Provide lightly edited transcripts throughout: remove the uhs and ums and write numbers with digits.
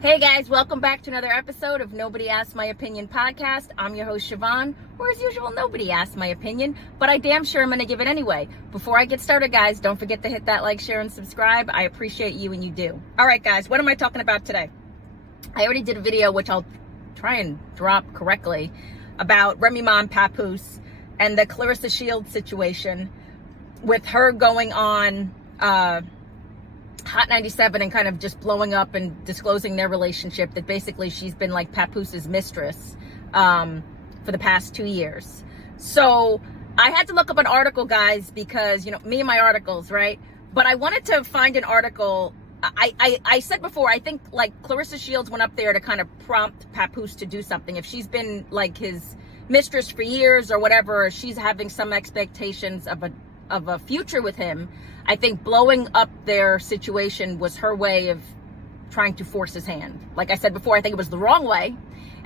Hey guys, welcome back to another episode of Nobody Asked My Opinion podcast. I'm your host Siobhan, or as usual, nobody asked my opinion, but I damn sure am going to give it anyway. Before I get started, guys, don't forget to hit that like, share, and subscribe. I appreciate you when you do. All right, guys, what am I talking about today? I already did a video, which I'll try and drop correctly, about Remy Ma and Papoose and the Clarissa Shields situation with her going on Hot 97 and kind of just blowing up and disclosing their relationship, that basically she's been like Papoose's mistress for the past 2 years. So I had to look up an article, guys, because, you know, me and my articles, right? But I wanted to find an article. I said before, I think like Clarissa Shields went up there to kind of prompt Papoose to do something. If she's been like his mistress for years or whatever, she's having some expectations of a future with him. I think blowing up their situation was her way of trying to force his hand. Like I said before, I think it was the wrong way,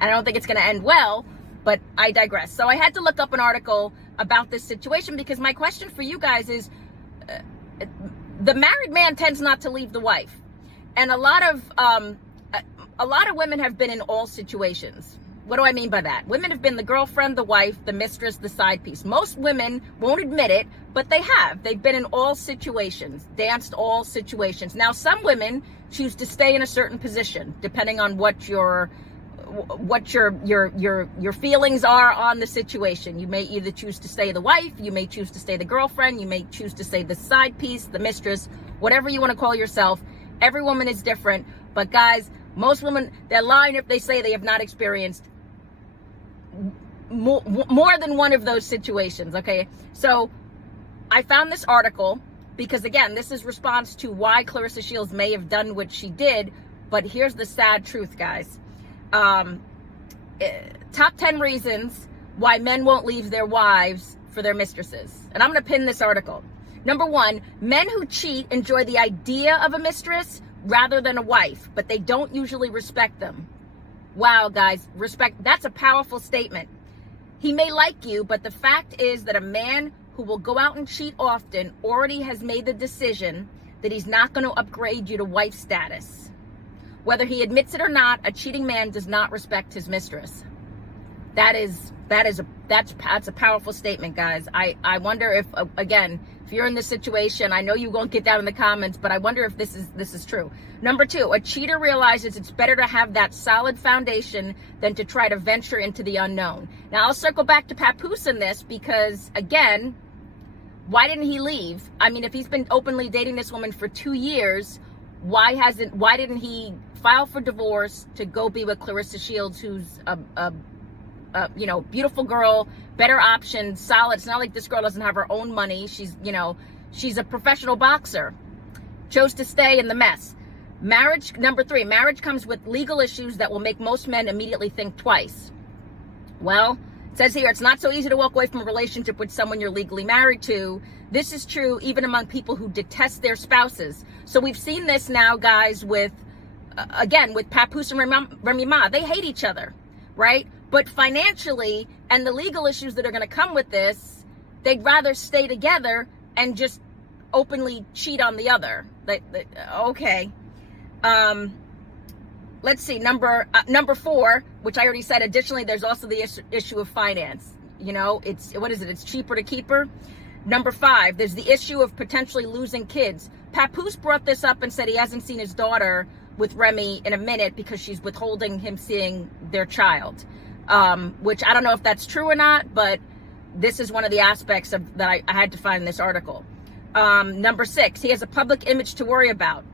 and I don't think it's going to end well, but I digress. So I had to look up an article about this situation because my question for you guys is, the married man tends not to leave the wife. And a lot of women have been in all situations. What do I mean by that? Women have been the girlfriend, the wife, the mistress, the side piece. Most women won't admit it, but they have. They've been in all situations, danced all situations. Now, some women choose to stay in a certain position, depending on what your feelings are on the situation. You may either choose to stay the wife, you may choose to stay the girlfriend, you may choose to stay the side piece, the mistress, whatever you want to call yourself. Every woman is different, but guys, most women, they're lying if they say they have not experienced more than one of those situations, okay? So I found this article because, again, this is response to why Clarissa Shields may have done what she did, but here's the sad truth, guys. Top 10 reasons why men won't leave their wives for their mistresses. And I'm going to pin this article. Number 1, men who cheat enjoy the idea of a mistress rather than a wife, but they don't usually respect them. Wow, guys, respect. That's a powerful statement. He may like you, but the fact is that a man who will go out and cheat often already has made the decision that he's not going to upgrade you to wife status. Whether he admits it or not, a cheating man does not respect his mistress. That's a powerful statement, guys. I wonder if, again, if you're in this situation, I know you won't get down in the comments, but I wonder if this is true. Number 2, a cheater realizes it's better to have that solid foundation than to try to venture into the unknown. Now, I'll circle back to Papoose in this because, again, why didn't he leave? I mean, if he's been openly dating this woman for 2 years, why didn't he file for divorce to go be with Clarissa Shields, who's a beautiful girl, better option, solid. It's not like this girl doesn't have her own money. She's a professional boxer. Chose to stay in the mess. Marriage, number 3, marriage comes with legal issues that will make most men immediately think twice. Well, it says here, it's not so easy to walk away from a relationship with someone you're legally married to. This is true even among people who detest their spouses. So we've seen this now, guys, with Papoose and Remy Ma. They hate each other, right? But financially and the legal issues that are going to come with this, they'd rather stay together and just openly cheat on the other. Okay. Let's see. Number 4, which I already said. Additionally, there's also the issue of finance. You know, it's cheaper to keep her. Number 5, there's the issue of potentially losing kids. Papoose brought this up and said he hasn't seen his daughter with Remy in a minute because she's withholding him seeing their child. Which I don't know if that's true or not, but this is one of the aspects of that I had to find in this article. Number 6, he has a public image to worry about.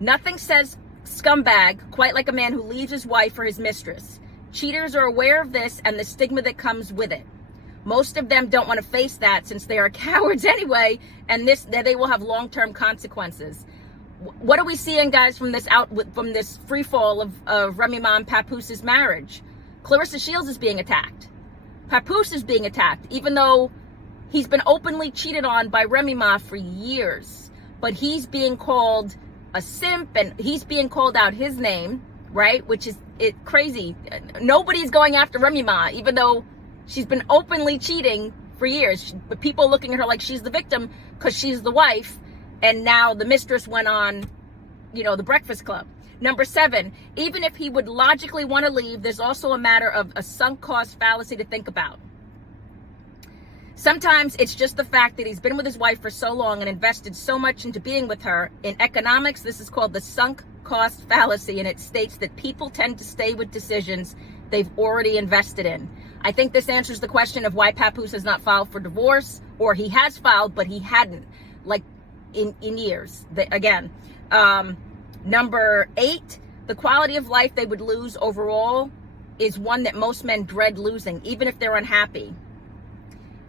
Nothing says scumbag quite like a man who leaves his wife for his mistress. Cheaters are aware of this and the stigma that comes with it. Most of them don't want to face that since they are cowards anyway, and they will have long-term consequences. What are we seeing, guys, from this free fall of Remy Ma and Papoose's marriage? Clarissa Shields is being attacked. Papoose is being attacked, even though he's been openly cheated on by Remy Ma for years. But he's being called a simp, and he's being called out his name, right? Which is crazy. Nobody's going after Remy Ma, even though she's been openly cheating for years. But people looking at her like she's the victim because she's the wife, and now the mistress went on, the Breakfast Club. Number 7, even if he would logically want to leave, there's also a matter of a sunk cost fallacy to think about. Sometimes it's just the fact that he's been with his wife for so long and invested so much into being with her. In economics, this is called the sunk cost fallacy, and it states that people tend to stay with decisions they've already invested in. I think this answers the question of why Papoose has not filed for divorce, or he has filed, but he hadn't, like in years. Number 8, the quality of life they would lose overall is one that most men dread losing, even if they're unhappy.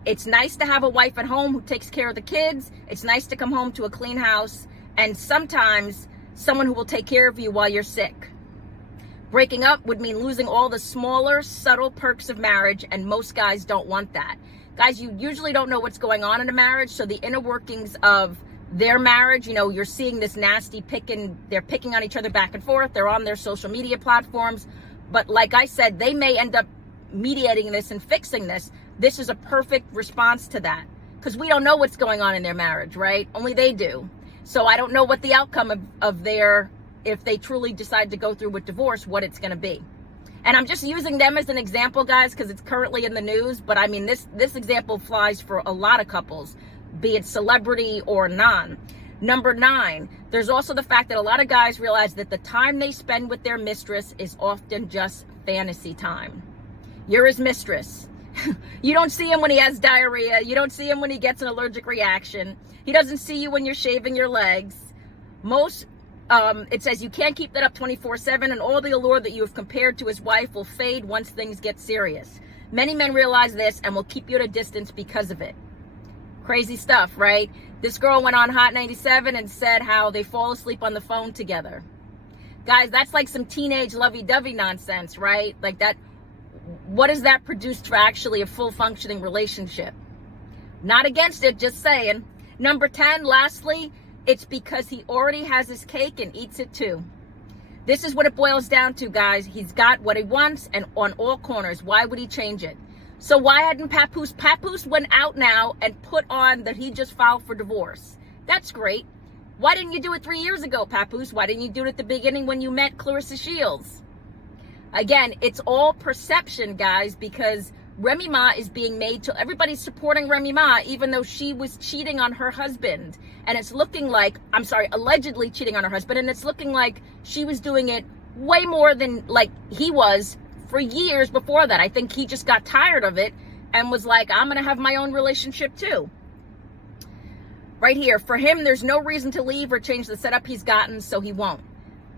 It's nice to have a wife at home who takes care of the kids. It's nice to come home to a clean house, and sometimes someone who will take care of you while you're sick. Breaking up would mean losing all the smaller, subtle perks of marriage, and most guys don't want that. Guys, you usually don't know what's going on in a marriage, so the inner workings of their marriage, you're seeing this nasty they're picking on each other back and forth. They're on their social media platforms. But like I said, they may end up mediating this and fixing this. This is a perfect response to that, because we don't know what's going on in their marriage, right? Only they do. So I don't know what the outcome of their, if they truly decide to go through with divorce, what it's going to be. And I'm just using them as an example, guys, because it's currently in the news. But I mean, this example flies for a lot of couples, be it celebrity or non. Number 9, there's also the fact that a lot of guys realize that the time they spend with their mistress is often just fantasy time. You're his mistress. You don't see him when he has diarrhea. You don't see him when he gets an allergic reaction. He doesn't see you when you're shaving your legs. It says you can't keep that up 24/7, and all the allure that you have compared to his wife will fade once things get serious. Many men realize this and will keep you at a distance because of it. Crazy stuff, right? This girl went on Hot 97 and said how they fall asleep on the phone together. Guys, that's like some teenage lovey-dovey nonsense, right? Like that. What does that produce for actually a full functioning relationship? Not against it, just saying. Number 10, lastly, it's because he already has his cake and eats it too. This is what it boils down to, guys. He's got what he wants and on all corners. Why would he change it? So why hadn't Papoose went out now and put on that he just filed for divorce? That's great. Why didn't you do it 3 years ago, Papoose? Why didn't you do it at the beginning when you met Clarissa Shields? Again, it's all perception, guys, because Remy Ma is being made to, everybody's supporting Remy Ma, even though she was cheating on her husband. And it's looking like, allegedly cheating on her husband. And it's looking like she was doing it way more than like he was for years before that. I think he just got tired of it and was like, I'm going to have my own relationship too. Right here, for him, there's no reason to leave or change the setup he's gotten, so he won't.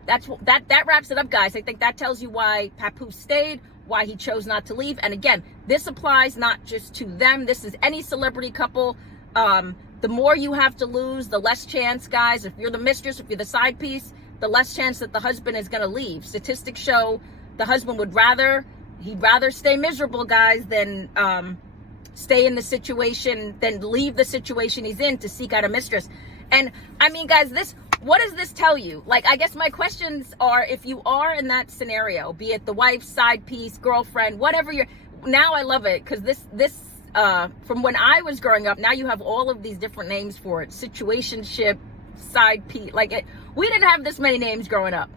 That wraps it up, guys. I think that tells you why Papoose stayed, why he chose not to leave. And again, this applies not just to them. This is any celebrity couple. The more you have to lose, the less chance, guys. If you're the mistress, if you're the side piece, the less chance that the husband is going to leave. Statistics show the husband he'd rather stay miserable, guys, than stay in the situation, than leave the situation he's in to seek out a mistress. And I mean, guys, what does this tell you? Like, I guess my questions are, if you are in that scenario, be it the wife, side piece, girlfriend, whatever now I love it, because this from when I was growing up, now you have all of these different names for it. Situationship, side piece, we didn't have this many names growing up.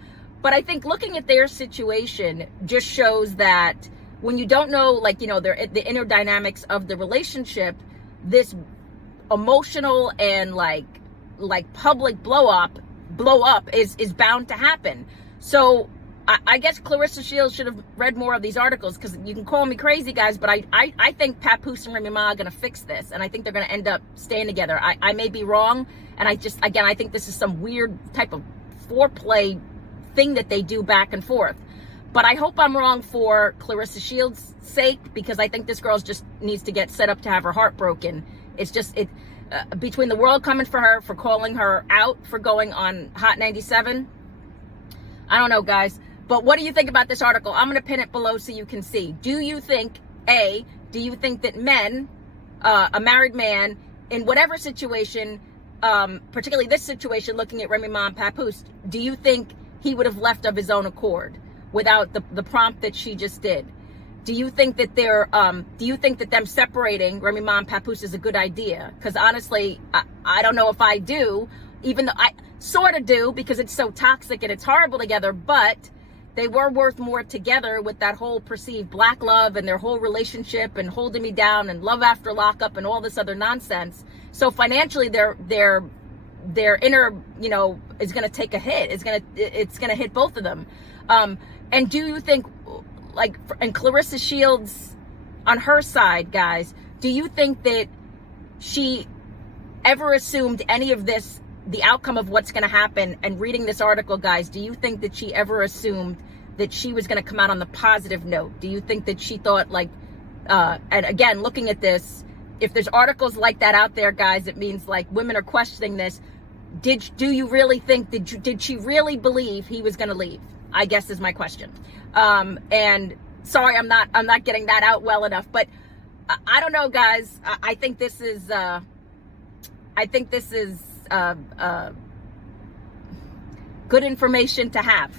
But I think looking at their situation just shows that when you don't know, the inner dynamics of the relationship, this emotional and public blow up is bound to happen. So I guess Clarissa Shields should have read more of these articles, because you can call me crazy, guys, but I think Papoose and Remy Ma are going to fix this, and I think they're going to end up staying together. I may be wrong, and I think this is some weird type of foreplay thing that they do back and forth. But I hope I'm wrong for Clarissa Shields' sake, because I think this girl just needs to get set up to have her heart broken. It's just, between the world coming for her, for calling her out for going on Hot 97, I don't know, guys. But what do you think about this article? I'm going to pin it below so you can see. Do you think that men, a married man, in whatever situation, particularly this situation, looking at Remy Ma and Papoose, do you think he would have left of his own accord without the prompt that she just did? Do you think that them separating Remy Ma and Papoose is a good idea? Because honestly, I don't know if I do. Even though sort of do, because it's so toxic and it's horrible together, but they were worth more together with that whole perceived black love and their whole relationship and holding me down and love after lockup and all this other nonsense. So financially, their inner, is going to take a hit. It's going to hit both of them. And do you think, like, and Clarissa Shields on her side, guys, do you think that she ever assumed any of this, the outcome of what's going to happen? And reading this article, guys, do you think that she ever assumed that she was going to come out on the positive note? Do you think that she thought, like, and again, looking at this, if there's articles like that out there, guys, it means like women are questioning this. Do you really think, did she really believe he was going to leave? I guess is my question. And sorry, I'm not getting that out well enough, but I don't know, guys. I think this is good information to have.